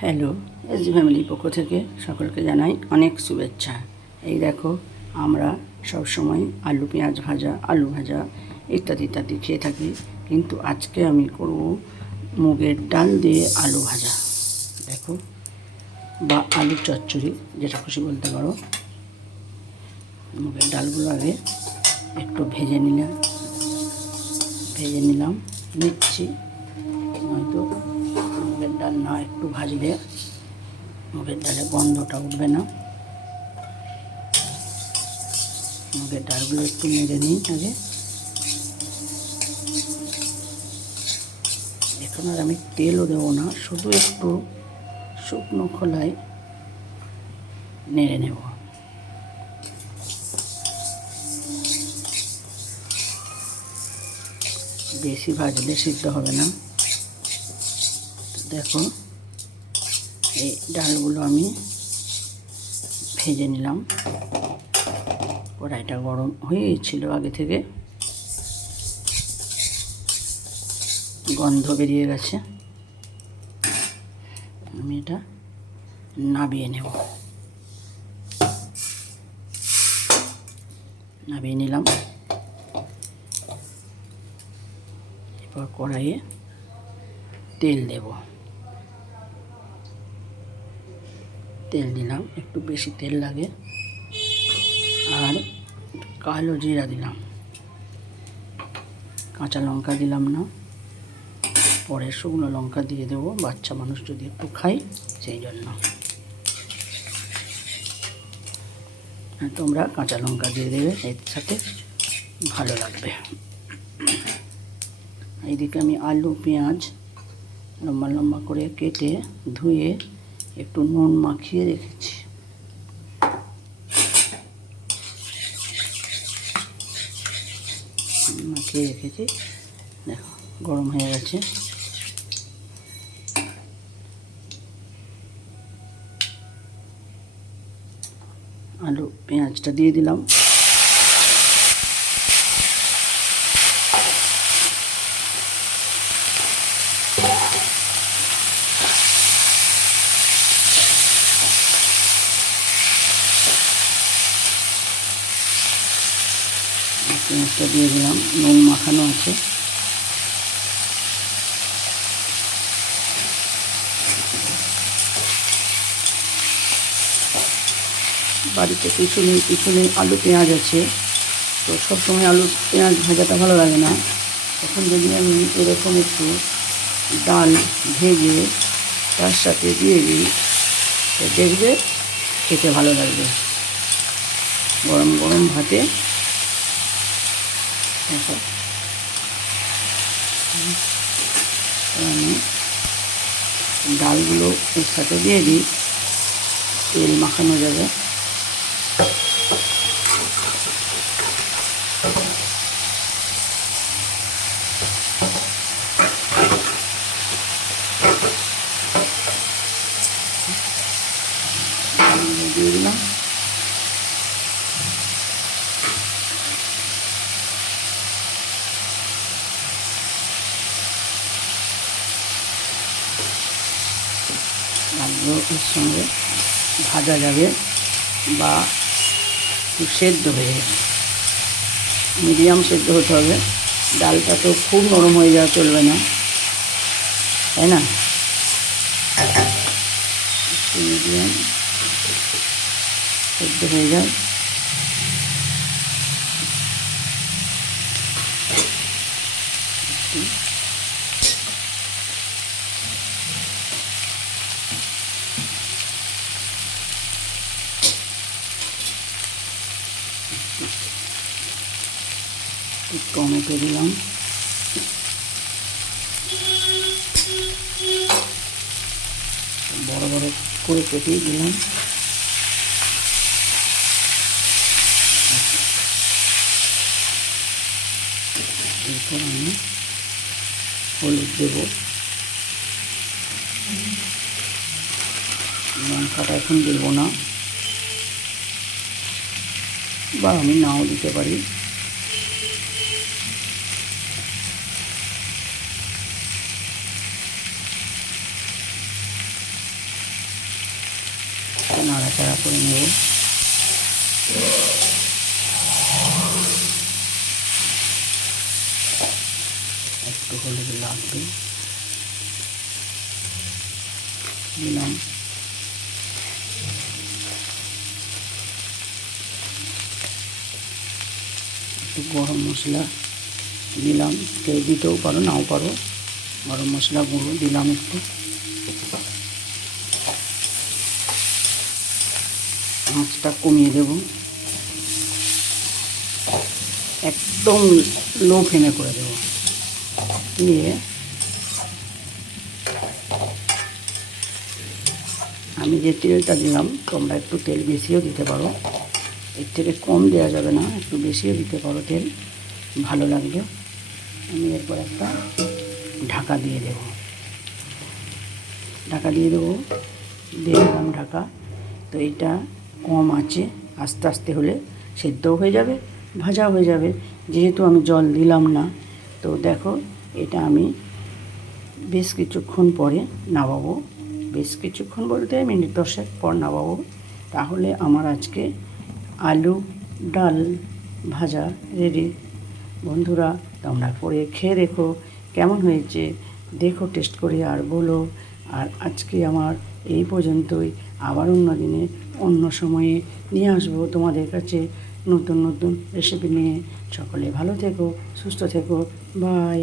Hello, SG ফ্যামিলির পক্ষ থেকে সকলকে জানাই অনেক শুভেচ্ছা। এই দেখো, আমরা সবসময় আলু পেঁয়াজ ভাজা, আলু ভাজা ইত্যাদি ইত্যাদি খেয়ে থাকি, কিন্তু আজকে আমি করব মুগের ডাল দিয়ে আলু ভাজা। দেখো, বা আলু চচ্চড়ি, যেটা খুশি বলতে পারো। মুগের ডালগুলো আগে একটু ভেজে নিলাম নিচ্ছি, নয়তো মুগের ডাল না একটু ভাজলে মুগের ডালের গন্ধটা উঠবে না। মুগের ডালগুলো একটু নেড়ে নিই আগে। এখন আর আমি তেলও দেবো না, শুধু একটু শুকনো খোলায় নেড়ে নেব। বেশি ভাজলে সিদ্ধ হবে না। দেখো, এই ডালগুলো আমি ভেজে নিলাম। কড়াইটা গরম হয়েছিল আগে থেকে, গন্ধ বেরিয়ে গেছে। আমি এটা নামিয়ে নেব। নামিয়ে নিলাম। এরপর কড়াইয়ে তেল দেব। তেল দিলাম, একটু বেশি তেল লাগে। আর কালো জিরা দিলাম, কাঁচা লঙ্কা দিলাম না, পরে শুকনো লঙ্কা দিয়ে দেবো, বাচ্চা মানুষ যদি একটু খাই সেই জন্য। তোমরা কাঁচা লঙ্কা দিয়ে দেবে, এর সাথে ভালো লাগবে। এইদিকে আমি আলু পেঁয়াজ লম্বা লম্বা করে কেটে ধুয়ে একটু নুন মাখিয়ে রেখেছি। দেখো, গরম হয়ে গেছে। আলু পেঁয়াজটা দিয়ে দিলাম। পেঁয়াজটা দিয়ে দিলাম, নুন মাখানো আছে। বাড়িতে কিছু নেই আলু পেঁয়াজ আছে, তো সবসময় আলু পেঁয়াজ ভাজাটা ভালো লাগে না। তখন যদি আমি এরকম একটু ডাল ভেজে তার সাথে দিয়ে দিই, তো দেখবে খেতে ভালো লাগবে। গরম গরম ভাতে দেখো, আমি ডালগুলো এর সাথে দিয়ে দিই, তেল মাখানো যাবে। দিয়ে দিলাম। ডালগুলো এর সঙ্গে ভাজা যাবে বা একটু সেদ্ধ হয়ে যাবে, মিডিয়াম সেদ্ধ হতে হবে। ডালটা তো খুব নরম হয়ে যাওয়া চলবে না, তাই না? একটু মিডিয়াম সেদ্ধ হয়ে যায়। টমেটো দিলাম, বড় বড় করে কেটে দিলাম। এরপর আমি হলুদ দেব। লঙ্কাটা এখন দেবো না, বা আমি নাও দিতে পারি। নাড়াচাড়া করে নেব। একটু হলুদ লাগবে, দিলাম। একটু গরম মশলা দিলাম, কেউ দিতেও পারো নাও পারো। গরম মশলা গুঁড়ো দিলাম একটু। আঁচটা কমিয়ে দেব, একদম লো ফ্লেমে করে দেব। দিয়ে আমি যে তেলটা দিলাম, তোমরা একটু তেল বেশিও দিতে পারো, এর থেকে কম দেওয়া যাবে না, একটু বেশিও দিতে পারো তেল, ভালো লাগবে। আমি এরপর একটা ঢাকা দিয়ে দেব, দিয়ে দিলাম ঢাকা। তো এটা কম আছে, আস্তে আস্তে হলে সেদ্ধও হয়ে যাবে, ভাজাও হয়ে যাবে। যেহেতু আমি জল দিলাম না, তো দেখো এটা আমি বেশ কিছুক্ষণ পরে নামাবো। বেশ কিছুক্ষণ বলতে মিনিট 10 পর নামাবো। তাহলে আমার আজকে আলু ডাল ভাজা রেডি। বন্ধুরা, তোমরা করে খেয়ে দেখো কেমন হয়েছে, দেখো টেস্ট করে আর বলো। আর আজকে আমার এই পর্যন্তই। আবার অন্য দিনে অন্য সময়ে নিয়ে আসবো তোমাদের কাছে নতুন নতুন রেসিপি নিয়ে। সকলে ভালো থেকো, সুস্থ থেকো, বাই।